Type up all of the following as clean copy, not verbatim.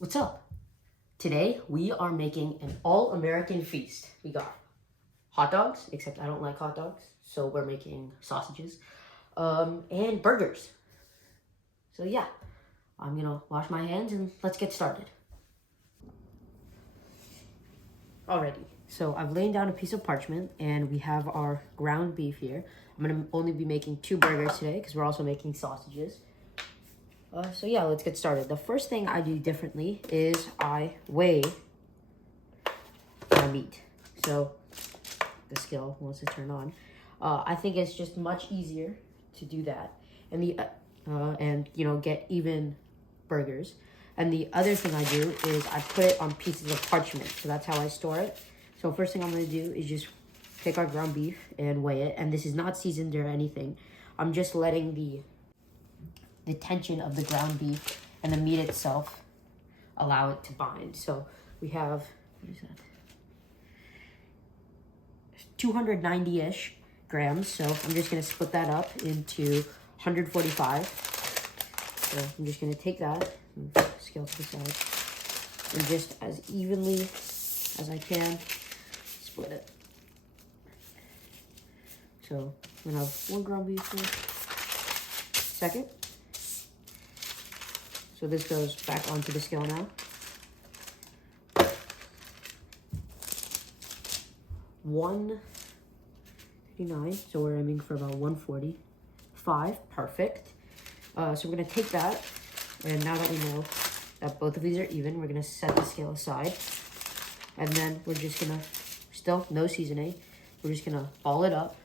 What's up? Today we are making an all-American feast. We got hot dogs, except I don't like hot dogs, so we're making sausages, and burgers. So yeah, I'm gonna wash my hands and let's get started. Alrighty, so I've laid down a piece of parchment and we have our ground beef here. I'm gonna only be making 2 burgers today because we're also making sausages. So yeah, let's get started. The first thing I do differently is I weigh my meat. So the scale wants to turn on. I think it's just much easier to do that, and get even burgers. And the other thing I do is I put it on pieces of parchment. So that's how I store it. So first thing I'm gonna do is just take our ground beef and weigh it. And this is not seasoned or anything. I'm just letting the tension of the ground beef and the meat itself allow it to bind. So we have, what is that? 290-ish grams. So I'm just gonna split that up into 145. So I'm just gonna take that, and scale to the side, and just as evenly as I can, split it. So I'm gonna have 1 ground beef here. Second. So this goes back onto the scale now. 139, so we're aiming for about 145, perfect. So we're gonna take that, and now that we know that both of these are even, we're gonna set the scale aside, and then we're just gonna, still no seasoning, we're just gonna ball it up.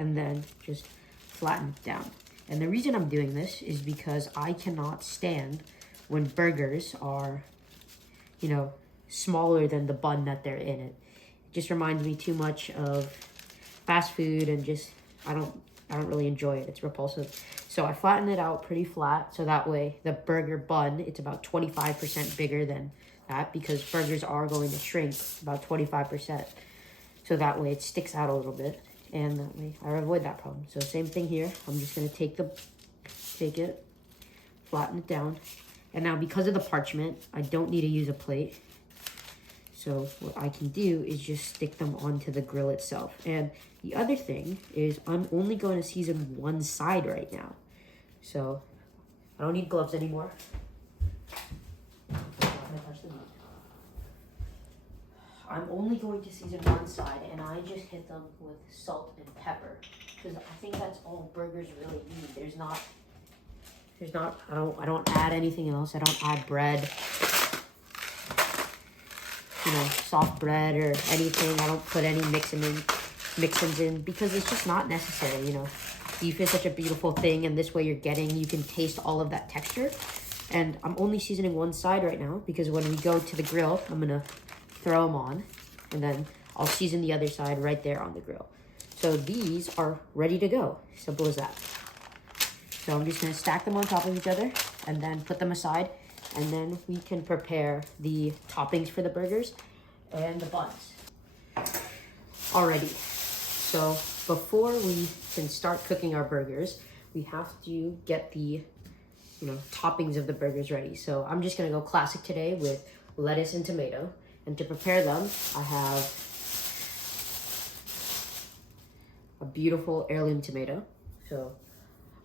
And then just flatten it down. And the reason I'm doing this is because I cannot stand when burgers are, smaller than the bun that they're in. It just reminds me too much of fast food, and just I don't really enjoy it. It's repulsive. So I flatten it out pretty flat, so that way the burger bun, it's about 25% bigger than that, because burgers are going to shrink about 25%. So that way it sticks out a little bit, and that way I avoid that problem. So same thing here. I'm just gonna take it, flatten it down. And now because of the parchment, I don't need to use a plate. So what I can do is just stick them onto the grill itself. And the other thing is I'm only going to season one side right now. So I don't need gloves anymore. I'm only going to season one side, and I just hit them with salt and pepper, because I think that's all burgers really need. I don't add anything else. I don't add bread, soft bread or anything. I don't put any mix-ins in, because it's just not necessary, Beef is such a beautiful thing, and this way you can taste all of that texture. And I'm only seasoning one side right now, because when we go to the grill, I'm gonna throw them on, and then I'll season the other side right there on the grill. So these are ready to go. Simple as that. So I'm just gonna stack them on top of each other and then put them aside, and then we can prepare the toppings for the burgers and the buns. Alrighty, so before we can start cooking our burgers, we have to get the toppings of the burgers ready. So I'm just gonna go classic today with lettuce and tomato. And to prepare them, I have a beautiful heirloom tomato. So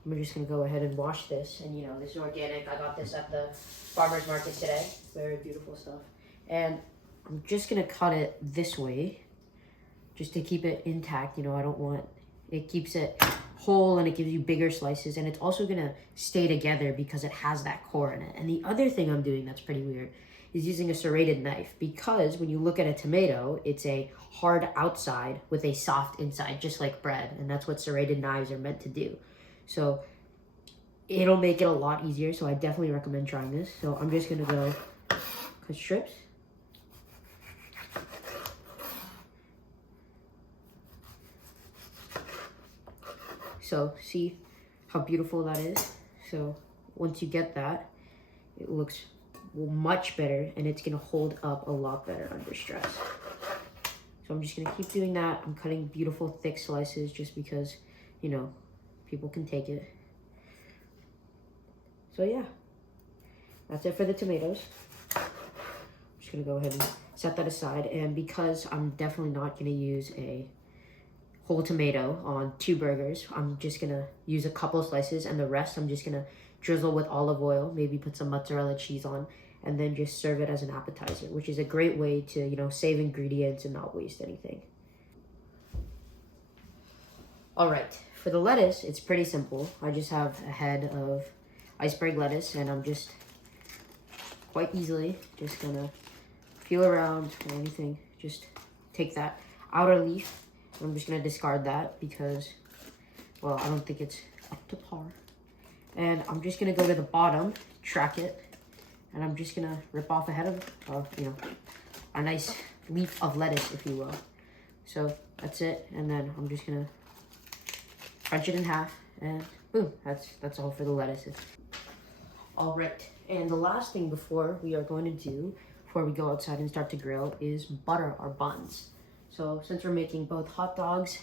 I'm just gonna go ahead and wash this. And this is organic. I got this at the farmer's market today. Very beautiful stuff. And I'm just gonna cut it this way, just to keep it intact. It keeps it whole, and it gives you bigger slices. And it's also gonna stay together because it has that core in it. And the other thing I'm doing that's pretty weird is using a serrated knife, because when you look at a tomato, it's a hard outside with a soft inside, just like bread, and that's what serrated knives are meant to do. So it'll make it a lot easier, so I definitely recommend trying this. So I'm just gonna go cut strips. So see how beautiful that is? So once you get that, it looks much better, and it's gonna hold up a lot better under stress. So I'm just gonna keep doing that. I'm cutting beautiful thick slices just because, people can take it. So yeah, that's it for the tomatoes. I'm just gonna go ahead and set that aside. And because I'm definitely not gonna use a whole tomato on 2 burgers, I'm just gonna use a couple slices, and the rest I'm just gonna drizzle with olive oil, maybe put some mozzarella cheese on, and then just serve it as an appetizer, which is a great way to, you know, save ingredients and not waste anything. All right, for the lettuce, it's pretty simple. I just have a head of iceberg lettuce, and I'm just quite easily just gonna peel around or anything. Just take that outer leaf. I'm just gonna discard that because, well, I don't think it's up to par. And I'm just gonna go to the bottom, track it, and I'm just gonna rip off a head of, you know, a nice leaf of lettuce, if you will. So that's it, and then I'm just gonna crunch it in half, and boom, that's all for the lettuces. All right, and the last thing before we are going to do, before we go outside and start to grill, is butter our buns. So since we're making both hot dogs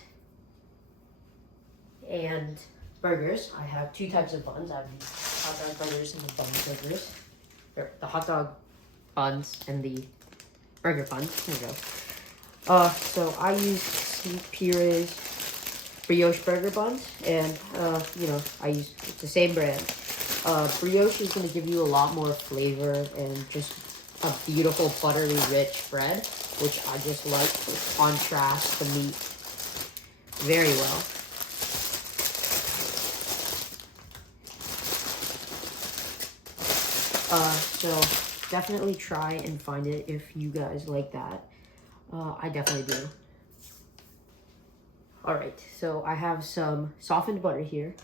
and burgers, I have 2 types of buns. I have the hot dog burgers and the bun burgers. Or the hot dog buns and the burger buns. There we go. So I use St. Pierre's brioche burger buns, and you know, it's the same brand. Brioche is going to give you a lot more flavor and just a beautiful buttery rich bread, which I just like to contrast the meat very well. So definitely try and find it if you guys like that. I definitely do. All right, so I have some softened butter here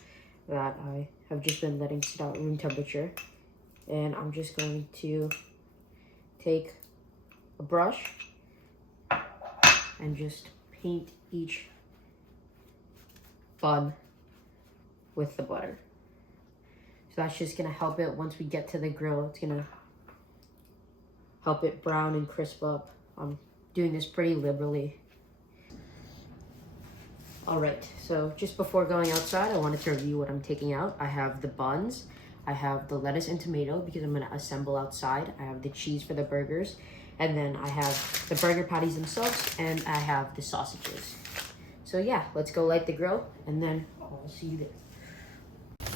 that I have just been letting sit out room temperature. And I'm just going to take a brush and just paint each bun with the butter. So that's just gonna help it once we get to the grill. It's gonna help it brown and crisp up. I'm doing this pretty liberally. All right, so just before going outside, I wanted to review what I'm taking out. I have the buns, I have the lettuce and tomato because I'm gonna assemble outside. I have the cheese for the burgers, and then I have the burger patties themselves, and I have the sausages. So yeah, let's go light the grill, and then I'll see you there.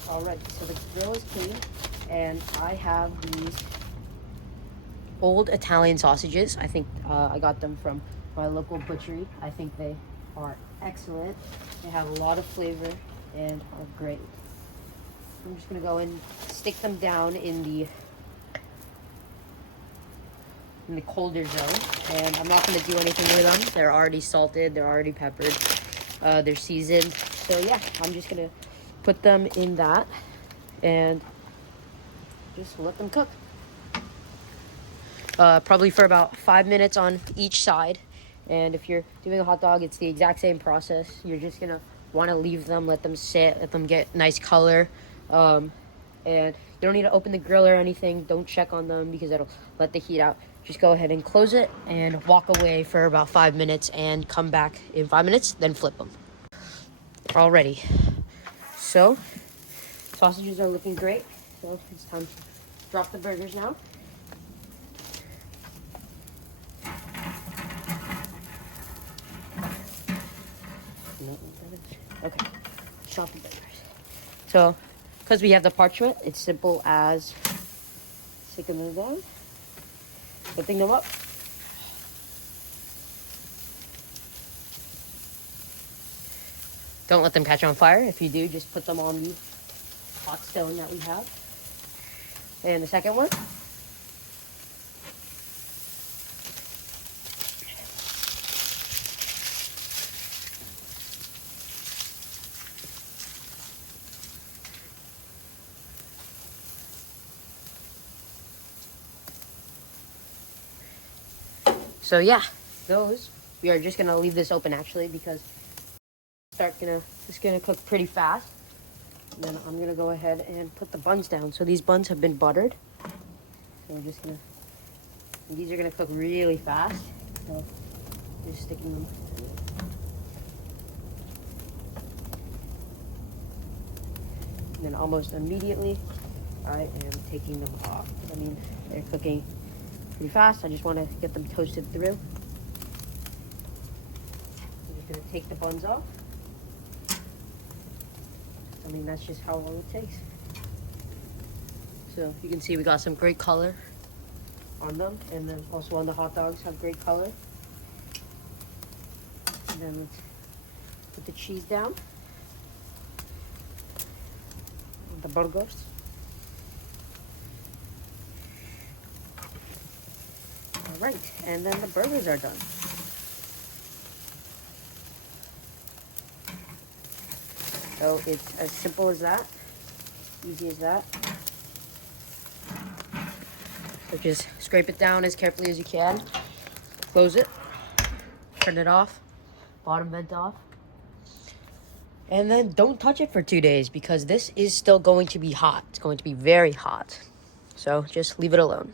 All right, so the grill is clean, and I have these old Italian sausages. I think I got them from my local butchery. I think they are excellent. They have a lot of flavor and are great. I'm just gonna go and stick them down in the colder zone, and I'm not gonna do anything with them. They're already salted, they're already peppered, they're seasoned. So yeah, I'm just gonna put them in that and just let them cook. Probably for about 5 minutes on each side. And if you're doing a hot dog, it's the exact same process. You're just gonna want to leave them, let them sit, let them get nice color. And you don't need to open the grill or anything. Don't check on them because it'll let the heat out. Just go ahead and close it and walk away for about 5 minutes and come back in 5 minutes, then flip them. Alrighty. So, sausages are looking great. So it's time to drop the burgers now. Okay, chop the burgers. So, because we have the parchment, it's simple as sticking them down, flipping them up. Don't let them catch on fire. If you do, just put them on the hot stone that we have. And the second one. So yeah, those, we are just gonna leave this open actually because it's gonna cook pretty fast. And then I'm gonna go ahead and put the buns down. So these buns have been buttered. So we're just gonna, these are gonna cook really fast. So just sticking them. And then almost immediately, I am taking them off. I mean, they're cooking pretty fast. I just want to get them toasted through. I'm just going to take the buns off. I mean, that's just how long it takes. So you can see we got some great color on them, and then also on the hot dogs have great color. And then let's put the cheese down. The burgers. All right, and then the burgers are done. So it's as simple as that, easy as that. So just scrape it down as carefully as you can. Close it, turn it off, bottom vent off. And then don't touch it for 2 days because this is still going to be hot. It's going to be very hot. So just leave it alone.